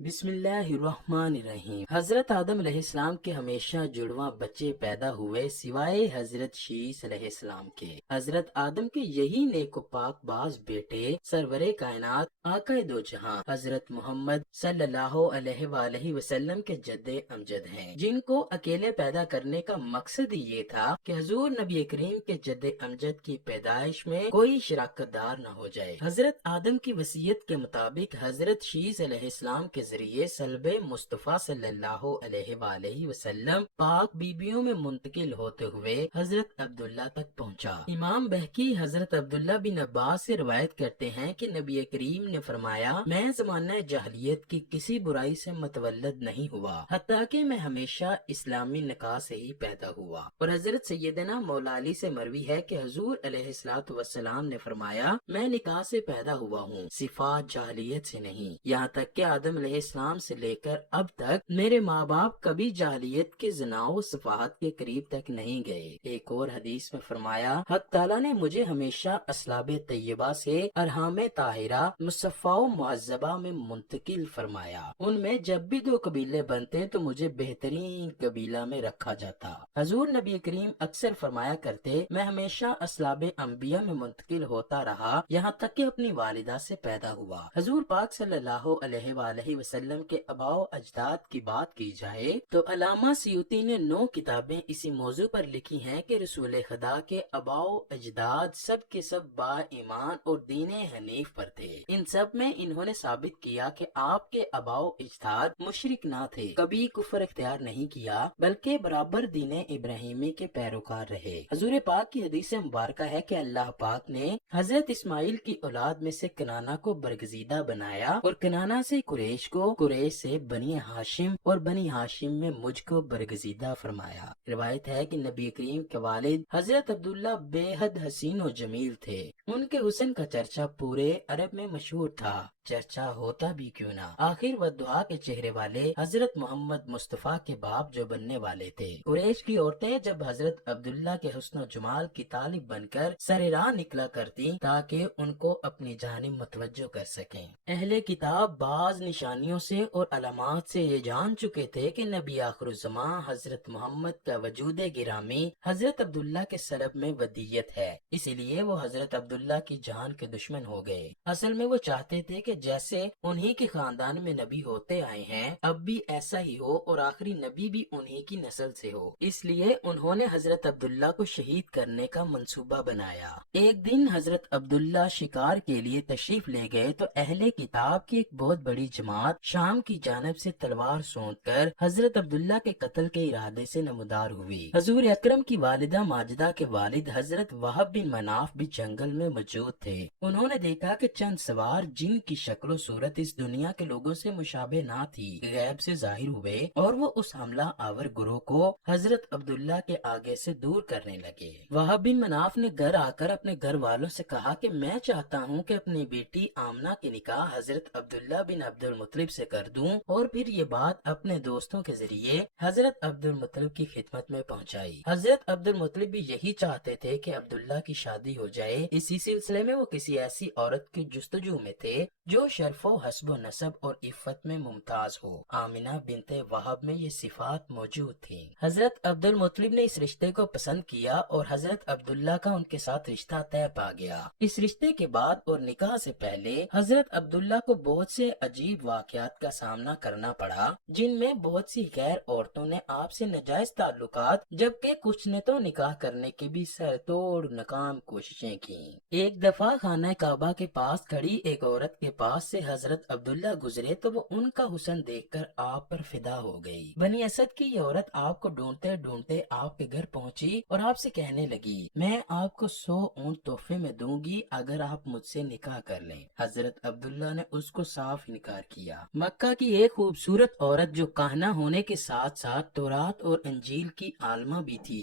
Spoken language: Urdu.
بسم اللہ الرحمن الرحیم۔ حضرت آدم علیہ السلام کے ہمیشہ جڑواں بچے پیدا ہوئے سوائے حضرت شیس علیہ السلام کے۔ حضرت آدم کے یہی نیک و پاک باز بیٹے سرور کائنات آقا دو جہاں حضرت محمد صلی اللہ علیہ وآلہ وسلم کے جد امجد ہیں، جن کو اکیلے پیدا کرنے کا مقصد ہی یہ تھا کہ حضور نبی کریم کے جد امجد کی پیدائش میں کوئی شراکت دار نہ ہو جائے۔ حضرت آدم کی وصیت کے مطابق حضرت شیس علیہ السلام کے ذریعے سلب مصطفیٰ صلی اللہ علیہ وآلہ وسلم پاک بیبیوں میں منتقل ہوتے ہوئے حضرت عبداللہ تک پہنچا۔ امام بہقی حضرت عبداللہ بن عباس سے روایت کرتے ہیں کہ نبی کریم نے فرمایا، میں زمانہ جاہلیت کی کسی برائی سے متولد نہیں ہوا، حتیٰ کہ میں ہمیشہ اسلامی نکاح سے ہی پیدا ہوا۔ اور حضرت سیدنا مولا علی سے مروی ہے کہ حضور علیہ الصلوۃ والسلام نے فرمایا، میں نکاح سے پیدا ہوا ہوں، صفات جاہلیت سے نہیں۔ یہاں تک کہ آدم علیہ السلام سے لے کر اب تک میرے ماں باپ کبھی جاہلیت کے زنا و صفحات کے قریب تک نہیں گئے۔ ایک اور حدیث میں فرمایا، حق تعالیٰ نے مجھے ہمیشہ اسلاب طیبہ سے ارحام طاہرہ مصفہ و معذبہ میں منتقل فرمایا۔ ان میں جب بھی دو قبیلے بنتے تو مجھے بہترین قبیلہ میں رکھا جاتا۔ حضور نبی کریم اکثر فرمایا کرتے، میں ہمیشہ اسلاب انبیاء میں منتقل ہوتا رہا یہاں تک کہ اپنی والدہ سے پیدا ہوا۔ حضور پاک صلی اللہ علیہ وآلہ وسلم کے آباء و اجداد کی بات کی جائے تو علامہ سیوطی نے 9 کتابیں اسی موضوع پر لکھی ہیں کہ رسول خدا کے آباء و اجداد سب کے سب با ایمان اور دین حنیف پر تھے۔ ان سب میں انہوں نے ثابت کیا کہ آپ کے آباء و اجداد مشرک نہ تھے، کبھی کفر اختیار نہیں کیا، بلکہ برابر دین ابراہیمی کے پیروکار رہے۔ حضور پاک کی حدیث مبارکہ ہے کہ اللہ پاک نے حضرت اسماعیل کی اولاد میں سے کنانا کو برگزیدہ بنایا اور کنانا سے قریش کو، قریش سے بنی ہاشم اور بنی ہاشم میں مجھ کو برگزیدہ فرمایا۔ روایت ہے کہ نبی کریم کے والد حضرت عبداللہ بے حد حسین و جمیل تھے۔ ان کے حسن کا چرچا پورے عرب میں مشہور تھا، چرچا ہوتا بھی کیوں نہ۔ آخر والدعا کے چہرے والے حضرت محمد مصطفیٰ کے باپ جو بننے والے تھے۔ قریش کی عورتیں جب حضرت عبداللہ کے حسن و جمال کی طالب بن کر سر راہ نکلا کرتی تاکہ ان کو اپنی جانب متوجہ کر سکیں۔ اہل کتاب بعض نشانیوں سے اور علامات سے یہ جان چکے تھے کہ نبی آخر الزمان حضرت محمد کا وجود گرامی حضرت عبداللہ کے سلب میں ودیت ہے، اسی لیے وہ حضرت عبداللہ کی جان کے دشمن ہو گئے۔ اصل میں وہ چاہتے تھے کہ جیسے انہی کے خاندان میں نبی ہوتے آئے ہیں اب بھی ایسا ہی ہو اور آخری نبی بھی انہی کی نسل سے ہو، اس لیے انہوں نے حضرت عبداللہ کو شہید کرنے کا منصوبہ بنایا۔ ایک دن حضرت عبداللہ شکار کے لیے تشریف لے گئے تو اہل کتاب کی ایک بہت بڑی جماعت شام کی جانب سے تلوار سونت کر حضرت عبداللہ کے قتل کے ارادے سے نمودار ہوئی۔ حضور اکرم کی والدہ ماجدہ کے والد حضرت وہب بن مناف بھی جنگل میں موجود تھے۔ انہوں نے دیکھا کہ چند سوار جن کی شکل و صورت اس دنیا کے لوگوں سے مشابہ نہ تھی غیب سے ظاہر ہوئے اور وہ اس حملہ آور گروہ کو حضرت عبداللہ کے آگے سے دور کرنے لگے۔ وہب بن مناف نے گھر آ کر اپنے گھر والوں سے کہا کہ میں چاہتا ہوں کہ اپنی بیٹی آمنہ کے نکاح حضرت عبداللہ بن عبد المطلب سے کر دوں، اور پھر یہ بات اپنے دوستوں کے ذریعے حضرت عبد المطلب کی خدمت میں پہنچائی۔ حضرت عبد المطلب بھی یہی چاہتے تھے کہ عبداللہ کی شادی ہو جائے۔ اسی سلسلے میں وہ کسی ایسی عورت کی جستجو میں تھے جو شرف و حسب و نسب اور عفت میں ممتاز ہو۔ آمنہ بنت وہب میں یہ صفات موجود تھیں۔ حضرت عبد المطلب نے اس رشتے کو پسند کیا اور حضرت عبداللہ کا ان کے ساتھ رشتہ طے پا گیا۔ اس رشتے کے بعد اور نکاح سے پہلے حضرت عبداللہ کو بہت سے عجیب واقعات کا سامنا کرنا پڑا، جن میں بہت سی غیر عورتوں نے آپ سے ناجائز تعلقات جبکہ کچھ نے تو نکاح کرنے کی بھی سر توڑ ناکام کوششیں کی۔ ایک دفعہ خانہ کعبہ کے پاس کھڑی ایک عورت کے پاس سے حضرت عبداللہ گزرے تو وہ ان کا حسن دیکھ کر آپ پر فدا ہو گئی۔ بنی اسد کی یہ عورت آپ کو ڈھونڈتے ڈھونڈتے آپ کے گھر پہنچی اور آپ سے کہنے لگی، میں آپ کو 100 اونٹ تحفے میں دوں گی اگر آپ مجھ سے نکاح کر لیں۔ حضرت عبداللہ نے اس کو صاف انکار کیا۔ مکہ کی ایک خوبصورت عورت جو کاہنہ ہونے کے ساتھ ساتھ تورات اور انجیل کی عالمہ بھی تھی،